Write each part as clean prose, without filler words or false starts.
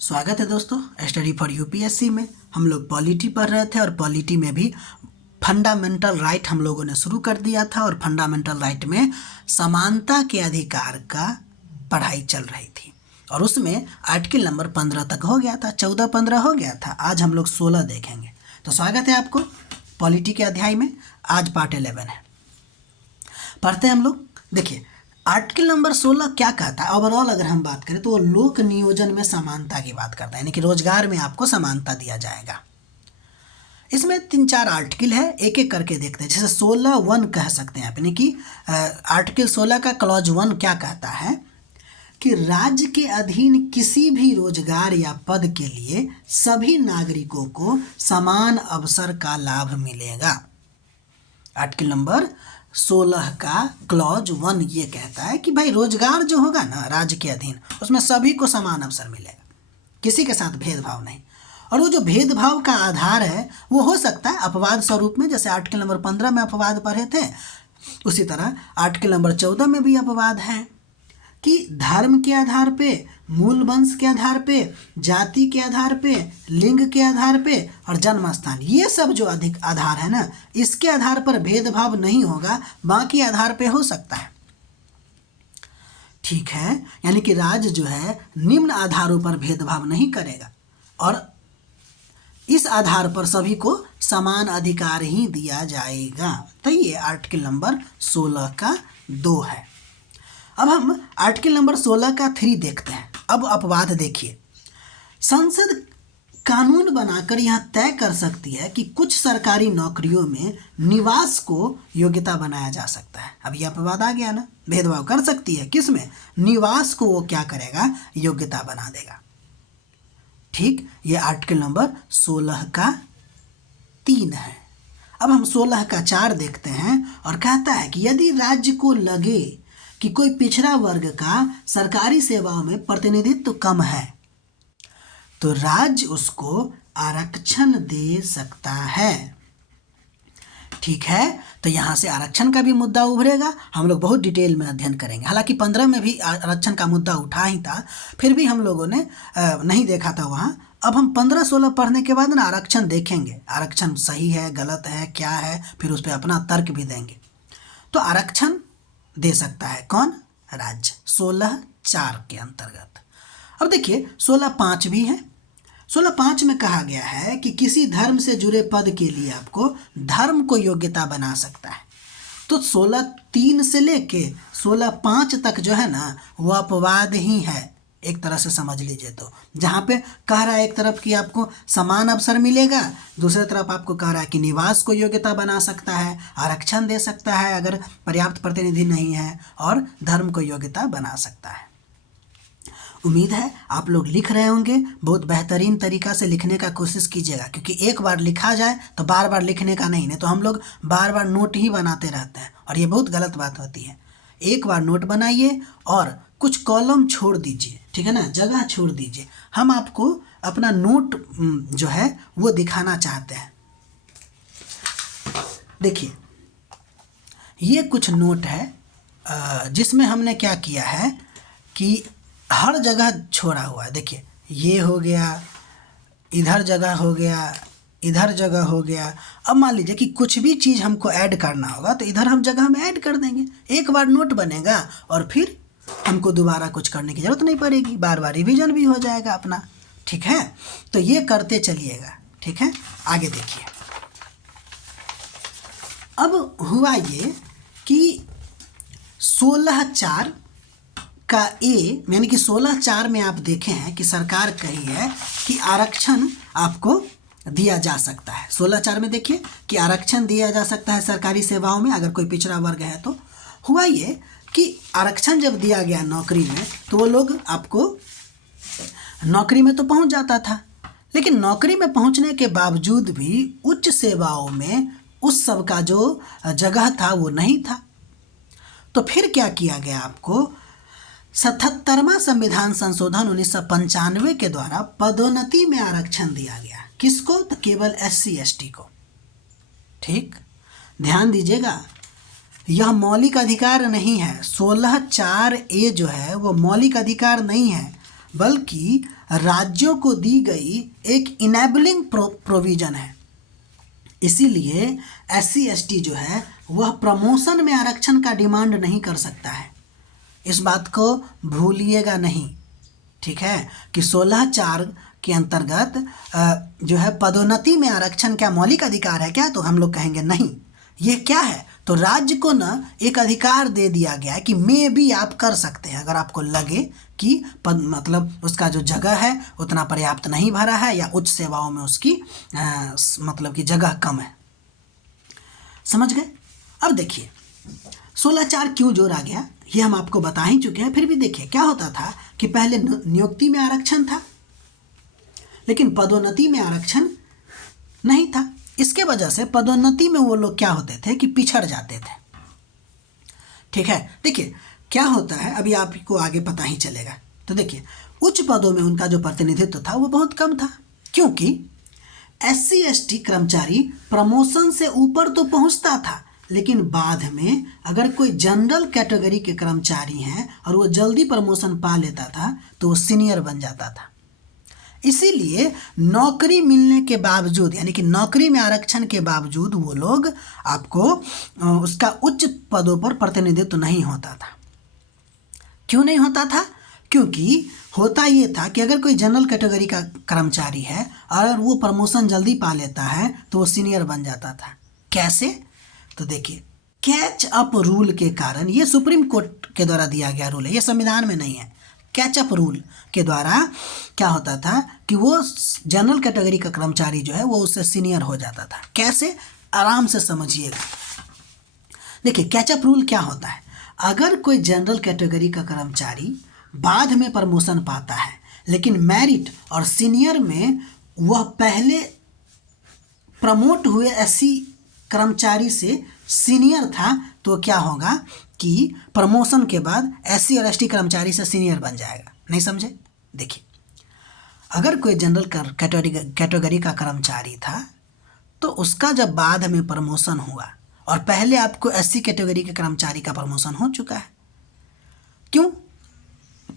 स्वागत है दोस्तों स्टडी फॉर यूपीएससी में। हम लोग पॉलिटी पढ़ रहे थे और पॉलिटी में भी फंडामेंटल राइट हम लोगों ने शुरू कर दिया था और फंडामेंटल राइट में समानता के अधिकार का पढ़ाई चल रही थी और उसमें आर्टिकल नंबर 15 तक हो गया था, 14-15 हो गया था। आज हम लोग 16 देखेंगे। तो स्वागत है आपको पॉलिटी के अध्याय में। आज पार्ट 11 है, पढ़ते हैं हम लोग। देखिए आर्टिकल नंबर 16 क्या कहता है। ओवरऑल अगर हम बात करें तो वो लोक नियोजन में समानता की बात करता है, यानी कि रोजगार में आपको समानता दिया जाएगा। इसमें 3-4 आर्टिकल है, एक एक करके देखते हैं। जैसे 16(1) कह सकते हैं आप, यानी कि आर्टिकल 16 का क्लॉज 1 क्या कहता है कि राज्य के अधीन किसी भी रोजगार या पद के लिए सभी नागरिकों को समान अवसर का लाभ मिलेगा। आर्टिकल नंबर 16 का क्लॉज 1 ये कहता है कि भाई रोजगार जो होगा ना राज्य के अधीन, उसमें सभी को समान अवसर मिलेगा, किसी के साथ भेदभाव नहीं। और वो जो भेदभाव का आधार है वो हो सकता है अपवाद स्वरूप में, जैसे आर्टिकल नंबर 15 में अपवाद पढ़े थे, उसी तरह आर्टिकल नंबर 14 में भी अपवाद है कि धर्म के आधार पे, मूल वंश के आधार पे, जाति के आधार पे, लिंग के आधार पे और जन्म स्थान, ये सब जो अधिक आधार है ना, इसके आधार पर भेदभाव नहीं होगा, बाकी आधार पे हो सकता है। ठीक है, यानी कि राज्य जो है निम्न आधारों पर भेदभाव नहीं करेगा और इस आधार पर सभी को समान अधिकार ही दिया जाएगा। तो ये आर्टिकल नंबर 16 का 2 है। अब हम आर्टिकल नंबर 16 का 3 देखते हैं। अब अपवाद देखिए, संसद कानून बनाकर यह तय कर सकती है कि कुछ सरकारी नौकरियों में निवास को योग्यता बनाया जा सकता है। अब यह अपवाद आ गया ना, भेदभाव कर सकती है, किसमें? निवास को वो क्या करेगा, योग्यता बना देगा। ठीक, ये आर्टिकल नंबर 16 का 3 है। अब हम 16 का 4 देखते हैं और कहता है कि यदि राज्य को लगे कि कोई पिछड़ा वर्ग का सरकारी सेवाओं में प्रतिनिधित्व कम है तो राज्य उसको आरक्षण दे सकता है। ठीक है, तो यहाँ से आरक्षण का भी मुद्दा उभरेगा, हम लोग बहुत डिटेल में अध्ययन करेंगे। हालांकि 15 में भी आरक्षण का मुद्दा उठा ही था, फिर भी हम लोगों ने नहीं देखा था वहाँ। अब हम 15-16 पढ़ने के बाद ना आरक्षण देखेंगे, आरक्षण सही है गलत है क्या है, फिर उस पर अपना तर्क भी देंगे। तो आरक्षण दे सकता है कौन? राज्य, 16(4) के अंतर्गत। अब देखिए 16(5) भी है। 16(5) में कहा गया है कि किसी धर्म से जुड़े पद के लिए आपको धर्म को योग्यता बना सकता है। तो 16(3) से लेके 16(5) तक जो है ना वो अपवाद ही है, एक तरह से समझ लीजिए। तो जहाँ पे कह रहा है एक तरफ कि आपको समान अवसर मिलेगा, दूसरी तरफ आपको कह रहा है कि निवास को योग्यता बना सकता है, आरक्षण दे सकता है अगर पर्याप्त प्रतिनिधि नहीं है, और धर्म को योग्यता बना सकता है। उम्मीद है आप लोग लिख रहे होंगे, बहुत बेहतरीन तरीका से लिखने का कोशिश कीजिएगा, क्योंकि एक बार लिखा जाए तो बार बार लिखने का नहीं तो हम लोग बार बार नोट ही बनाते रहते हैं और ये बहुत गलत बात होती है। एक बार नोट बनाइए और कुछ कॉलम छोड़ दीजिए, ठीक है ना, जगह छोड़ दीजिए। हम आपको अपना नोट जो है वो दिखाना चाहते हैं। देखिए ये कुछ नोट है जिसमें हमने क्या किया है कि हर जगह छोड़ा हुआ है। देखिए ये हो गया, इधर जगह हो गया, इधर जगह हो गया। अब मान लीजिए कि कुछ भी चीज़ हमको ऐड करना होगा तो इधर हम जगह में ऐड कर देंगे, एक बार नोट बनेगा और फिर हमको दोबारा कुछ करने की ज़रूरत नहीं पड़ेगी, बार बार रिवीजन भी हो जाएगा अपना। ठीक है, तो ये करते चलिएगा। ठीक है, आगे देखिए। अब हुआ ये कि 16(4) का ए, यानी कि 16(4) में आप देखे हैं कि सरकार कही है कि आरक्षण आपको दिया जा सकता है। 16(4) में देखिए कि आरक्षण दिया जा सकता है सरकारी सेवाओं में अगर कोई पिछड़ा वर्ग है तो। हुआ ये कि आरक्षण जब दिया गया नौकरी में तो वो लोग आपको नौकरी में तो पहुंच जाता था, लेकिन नौकरी में पहुंचने के बावजूद भी उच्च सेवाओं में उस सब का जो जगह था वो नहीं था। तो फिर क्या किया गया, आपको 77वां संविधान संशोधन 1995 के द्वारा पदोन्नति में आरक्षण दिया गया। किसको? तो केवल SC/ST को। ठीक, ध्यान दीजिएगा, यह मौलिक अधिकार नहीं है। 16(4) ए जो है वो मौलिक अधिकार नहीं है, बल्कि राज्यों को दी गई एक इनेबलिंग प्रोविजन है। इसीलिए SC/ST जो है वह प्रमोशन में आरक्षण का डिमांड नहीं कर सकता है। इस बात को भूलिएगा नहीं, ठीक है, कि 16(4) के अंतर्गत जो है पदोन्नति में आरक्षण क्या मौलिक अधिकार है क्या? तो हम लोग कहेंगे नहीं। ये क्या है? तो राज्य को न एक अधिकार दे दिया गया है कि मे भी आप कर सकते हैं अगर आपको लगे कि मतलब उसका जो जगह है उतना पर्याप्त नहीं भरा है या उच्च सेवाओं में उसकी मतलब कि जगह कम है। समझ गए? अब देखिए 16(4) क्यों जोड़ा गया ये हम आपको बता ही चुके हैं। फिर भी देखिए क्या होता था कि पहले नियुक्ति में आरक्षण था लेकिन पदोन्नति में आरक्षण नहीं था। इसके वजह से पदोन्नति में वो लोग क्या होते थे कि पिछड़ जाते थे। ठीक है, देखिए क्या होता है अभी आपको आगे पता ही चलेगा। तो देखिए उच्च पदों में उनका जो प्रतिनिधित्व था वो बहुत कम था, क्योंकि SC/ST कर्मचारी प्रमोशन से ऊपर तो पहुंचता था लेकिन बाद में अगर कोई जनरल कैटेगरी के कर्मचारी हैं और वो जल्दी प्रमोशन पा लेता था तो वो सीनियर बन जाता था। इसीलिए नौकरी मिलने के बावजूद यानी कि नौकरी में आरक्षण के बावजूद वो लोग आपको उसका उच्च पदों पर प्रतिनिधित्व नहीं होता था। क्यों नहीं होता था? क्योंकि होता ये था कि अगर कोई जनरल कैटेगरी का कर्मचारी है और वो प्रमोशन जल्दी पा लेता है तो वो सीनियर बन जाता था। कैसे? तो देखिए कैच अप रूल के कारण, ये सुप्रीम कोर्ट के द्वारा दिया गया रूल है, ये संविधान में नहीं है। कैच अप रूल के द्वारा क्या होता था कि वो जनरल कैटेगरी का कर्मचारी जो है वो उससे सीनियर हो जाता था। कैसे? आराम से समझिएगा। देखिए कैच अप रूल क्या होता है, अगर कोई जनरल कैटेगरी का कर्मचारी बाद में प्रमोशन पाता है लेकिन मेरिट और सीनियर में वह पहले प्रमोट हुए SC कर्मचारी से सीनियर था तो क्या होगा कि प्रमोशन के बाद SC और ST कर्मचारी से सीनियर बन जाएगा। नहीं समझे? देखिए अगर कोई जनरल कैटेगरी का कर्मचारी था तो उसका जब बाद में प्रमोशन हुआ और पहले आपको SC कैटेगरी के कर्मचारी का प्रमोशन हो चुका है, क्यों?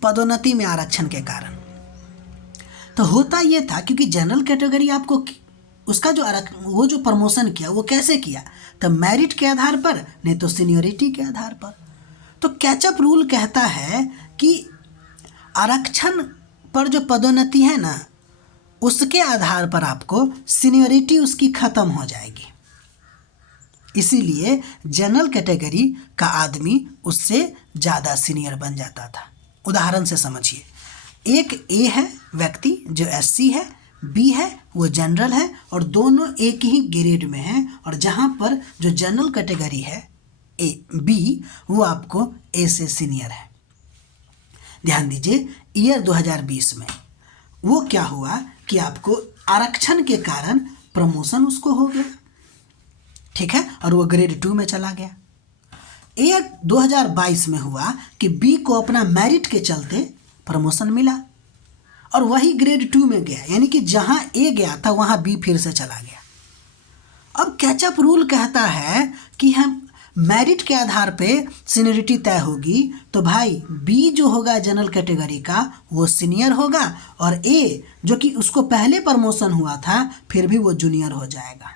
पदोन्नति में आरक्षण के कारण। तो होता ये था क्योंकि जनरल कैटेगरी आपको उसका वो जो प्रमोशन किया वो कैसे किया? तो मेरिट के आधार पर, नहीं तो सीनियरिटी के आधार पर। तो कैचअप रूल कहता है कि आरक्षण पर जो पदोन्नति है ना उसके आधार पर आपको सीनियरिटी उसकी ख़त्म हो जाएगी। इसीलिए जनरल कैटेगरी का आदमी उससे ज़्यादा सीनियर बन जाता था। उदाहरण से समझिए, एक A है व्यक्ति जो SC है, B है वो जनरल है और दोनों एक ही ग्रेड में हैं, और जहाँ पर जो जनरल कैटेगरी है B वो आपको A से सीनियर है। ध्यान दीजिए ईयर 2020 में वो क्या हुआ कि आपको आरक्षण के कारण प्रमोशन उसको हो गया, ठीक है, और वो ग्रेड 2 में चला गया। ईयर 2022 में हुआ कि B को अपना मेरिट के चलते प्रमोशन मिला और वही ग्रेड 2 में गया, यानी कि जहां A गया था वहां B फिर से चला गया। अब कैचअप रूल कहता है कि हम मेरिट के आधार पे सीनियरिटी तय होगी, तो भाई B जो होगा जनरल कैटेगरी का वो सीनियर होगा और A जो कि उसको पहले प्रमोशन हुआ था फिर भी वो जूनियर हो जाएगा।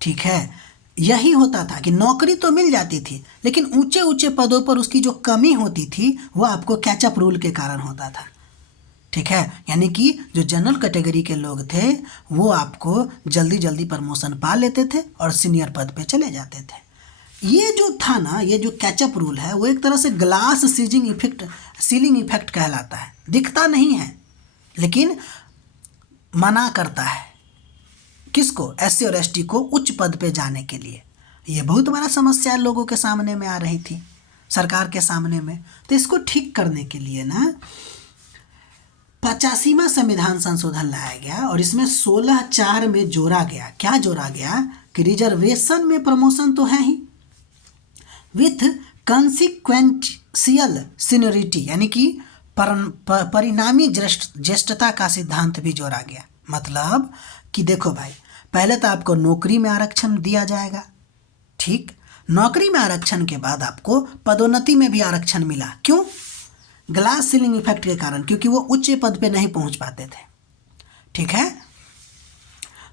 ठीक है, यही होता था कि नौकरी तो मिल जाती थी लेकिन ऊंचे ऊंचे पदों पर उसकी जो कमी होती थी वो आपको कैचअप रूल के कारण होता था। ठीक है, यानी कि जो जनरल कैटेगरी के लोग थे वो आपको जल्दी जल्दी प्रमोशन पा लेते थे और सीनियर पद पे चले जाते थे। ये जो था ना, ये जो कैचअप रूल है वो एक तरह से ग्लास सीलिंग इफेक्ट कहलाता है। दिखता नहीं है लेकिन मना करता है किसको? SC और ST को उच्च पद पे जाने के लिए। ये बहुत बड़ा समस्या लोगों के सामने में आ रही थी, सरकार के सामने में। तो इसको ठीक करने के लिए ना 85वां संविधान संशोधन लाया गया और इसमें 16(4) में जोड़ा गया। क्या जोड़ा गया कि रिजर्वेशन में प्रमोशन तो है ही, विथ कंसिक्वेंशियल सीनियरिटी यानी कि परिणामी ज्येष्ठता का सिद्धांत भी जोड़ा गया। मतलब कि देखो भाई, पहले तो आपको नौकरी में आरक्षण दिया जाएगा, ठीक, नौकरी में आरक्षण के बाद आपको पदोन्नति में भी आरक्षण मिला। क्यों? ग्लास सीलिंग इफेक्ट के कारण, क्योंकि वो उच्च पद पे नहीं पहुंच पाते थे। ठीक है,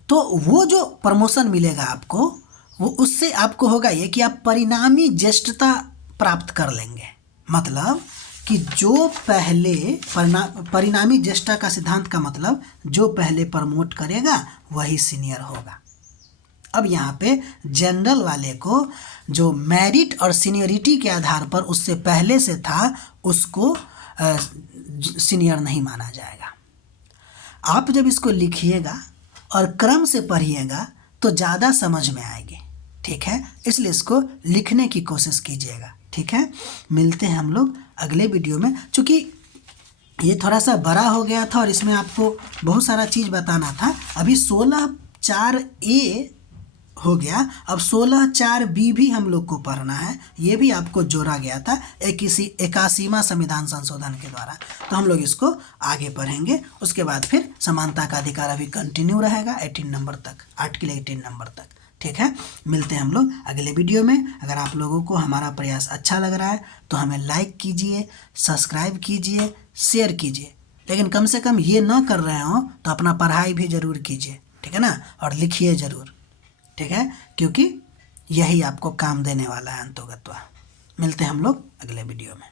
तो वो जो प्रमोशन मिलेगा आपको, वो उससे आपको होगा ये कि आप परिणामी ज्येष्ठता प्राप्त कर लेंगे। मतलब कि जो पहले परिणामी ज्येष्ठता का सिद्धांत का मतलब जो पहले प्रमोट करेगा वही सीनियर होगा। अब यहाँ पे जनरल वाले को जो मेरिट और सीनियरिटी के आधार पर उससे पहले से था उसको सीनियर नहीं माना जाएगा। आप जब इसको लिखिएगा और क्रम से पढ़िएगा तो ज़्यादा समझ में आएगी। ठीक है, इसलिए इसको लिखने की कोशिश कीजिएगा। ठीक है, मिलते हैं हम लोग अगले वीडियो में। चूँकि ये थोड़ा सा बड़ा हो गया था और इसमें आपको बहुत सारा चीज़ बताना था। अभी 16(4)A हो गया, अब 16(4)B भी हम लोग को पढ़ना है। ये भी आपको जोड़ा गया था 81वां संविधान संशोधन के द्वारा, तो हम लोग इसको आगे पढ़ेंगे। उसके बाद फिर समानता का अधिकार अभी कंटिन्यू रहेगा 18 नंबर तक, आर्टिकल 18 नंबर तक। ठीक है, मिलते हैं हम लोग अगले वीडियो में। अगर आप लोगों को हमारा प्रयास अच्छा लग रहा है तो हमें लाइक कीजिए, सब्सक्राइब कीजिए, शेयर कीजिए, लेकिन कम से कम ये ना कर रहे हो तो अपना पढ़ाई भी ज़रूर कीजिए। ठीक है ना, और लिखिए ज़रूर। ठीक है, क्योंकि यही आपको काम देने वाला है अंतोगत्वा। मिलते हैं हम लोग अगले वीडियो में।